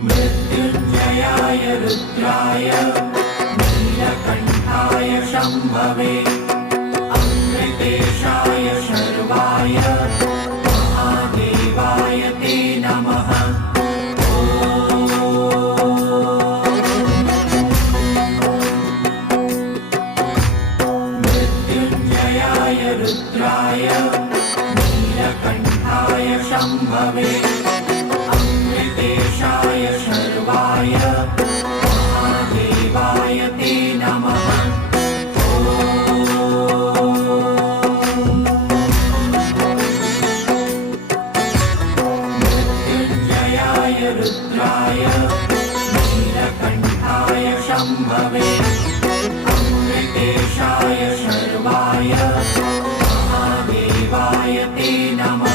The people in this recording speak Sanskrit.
मृत्युञ्जयाय रुद्राय नीलकण्ठाय शम्भवे अमृतेशाय शर्वाय महादेवाय ते नमः। मृत्युञ्जयाय रुद्राय नीलकण्ठाय शम्भवे अमृतेशाय शर्वाय महादेवाय ते नमः। मृत्युञ्जयाय रुद्राय नीलकण्ठाय शम्भवे अमृतेशाय शर्वाय महादेवाय ते नमः।